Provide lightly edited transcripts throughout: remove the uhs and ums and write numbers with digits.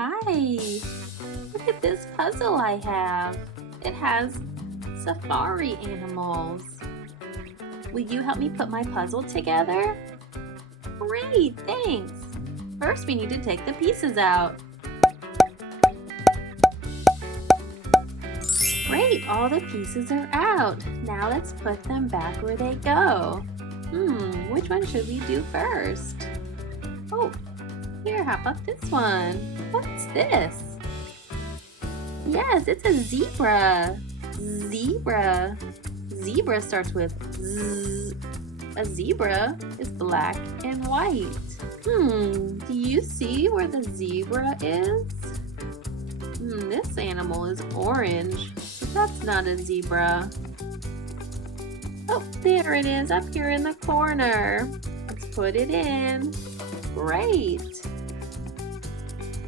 Hi! Look at this puzzle I have. It has safari animals. Will you help me put my puzzle together? Great, thanks! First, we need to take the pieces out. Great, all the pieces are out. Now let's put them back where they go. Which one should we do first? Oh, here, how about this one? What's this? Yes, it's a zebra. Zebra. Zebra starts with Z. A zebra is black and white. Do you see where the zebra is? This animal is orange, but that's not a zebra. Oh, there it is up here in the corner. Let's put it in. Great.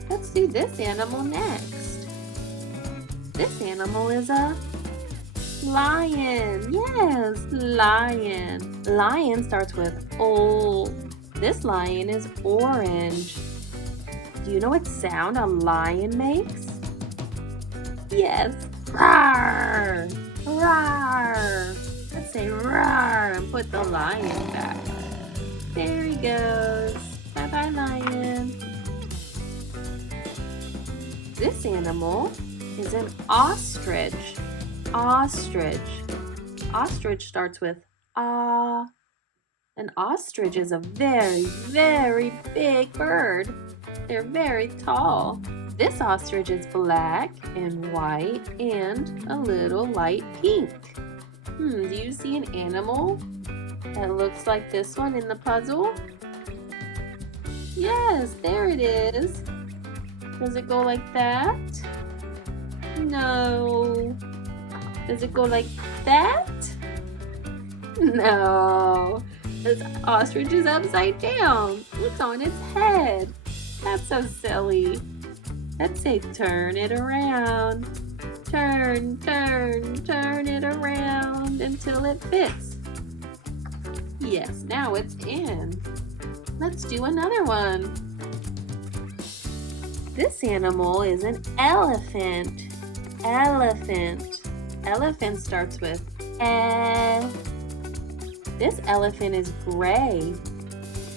Let's do this animal next. This animal is a lion. Yes, lion. Lion starts with O. This lion is orange. Do you know what sound a lion makes? Yes, roar, roar. Let's say roar and put the lion back. There he goes. Bye-bye, lion. This animal is an ostrich. Ostrich. Ostrich starts with ah. An ostrich is a very, very big bird. They're very tall. This ostrich is black and white and a little light pink. Do you see an animal that looks like this one in the puzzle? Yes, there it is. Does it go like that? No. Does it go like that? No. This ostrich is upside down. It's on its head. That's so silly. Let's say turn it around. Turn, turn, turn it around until it fits. Yes, now it's in. Let's do another one. This animal is an elephant. Elephant. Elephant starts with E. This elephant is gray.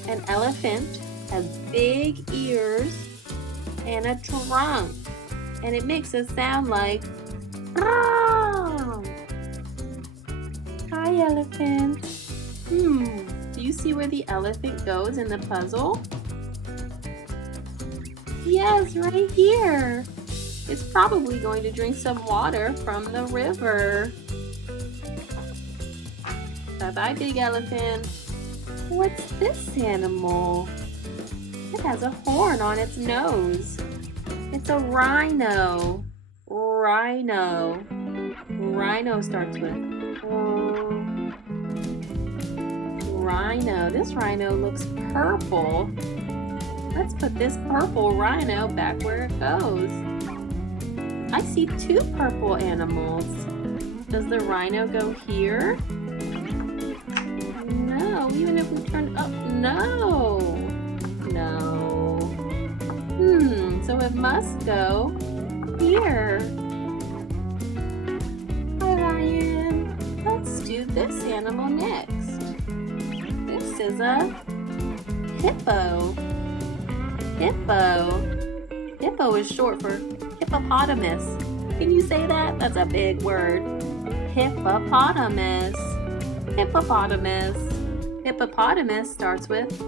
An elephant has big ears and a trunk. And it makes a sound like "Roar." Hi, elephant. Do you see where the elephant goes in the puzzle? Yes, right here. It's probably going to drink some water from the river. Bye-bye, big elephant. What's this animal? It has a horn on its nose. It's a rhino. Rhino. Rhino starts with rhino. This rhino looks purple. Let's put this purple rhino back where it goes. I see two purple animals. Does the rhino go here? No, even if we turn up, no. No. So it must go here. Hi, Ryan. Let's do this animal next. This is a hippo. Hippo. Hippo is short for hippopotamus. Can you say that? That's a big word. Hippopotamus. Hippopotamus. Hippopotamus starts with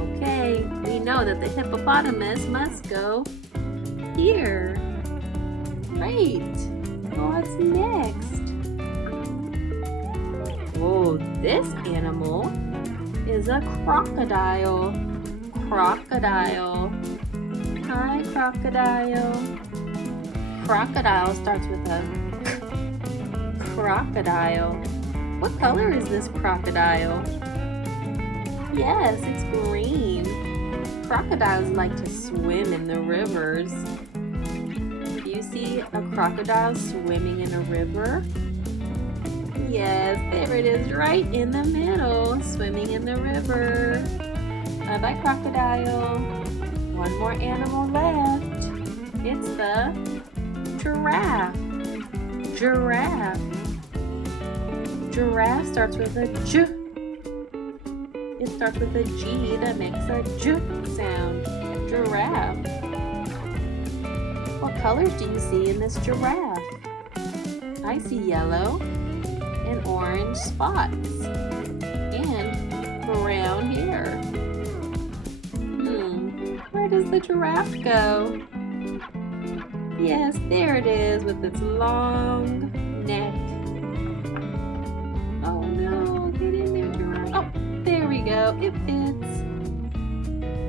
okay, we know that the hippopotamus must go here. Great. What's next? Oh, this animal is a crocodile. Crocodile. Hi, crocodile. Crocodile starts with a crocodile. What color is this crocodile? Yes, it's green. Crocodiles like to swim in the rivers. Do you see a crocodile swimming in a river? Yes, there it is, right in the middle, swimming in the river. Bye-bye, crocodile. One more animal left. It's the giraffe. Giraffe. Giraffe starts with a J. It starts with a G that makes a J sound. Giraffe. What colors do you see in this giraffe? I see yellow and orange spots and brown hair. Where does the giraffe go? Yes, there it is with its long neck. Oh no, get in there, giraffe. Oh, there we go, it fits.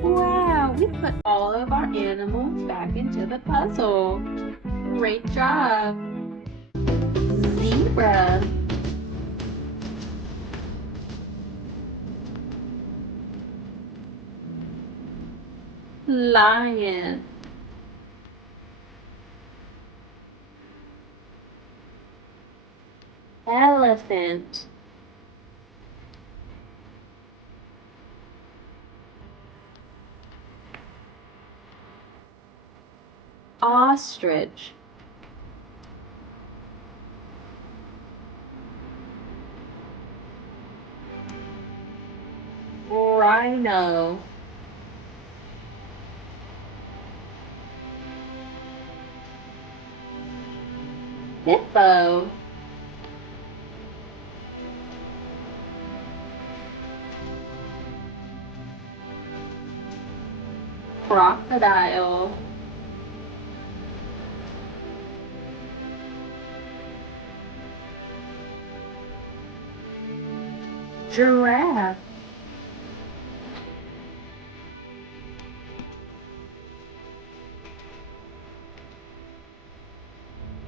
Wow, we put all of our animals back into the puzzle. Great job. Zebra. Lion. Elephant. Ostrich. Rhino. Hippo. Crocodile. Giraffe.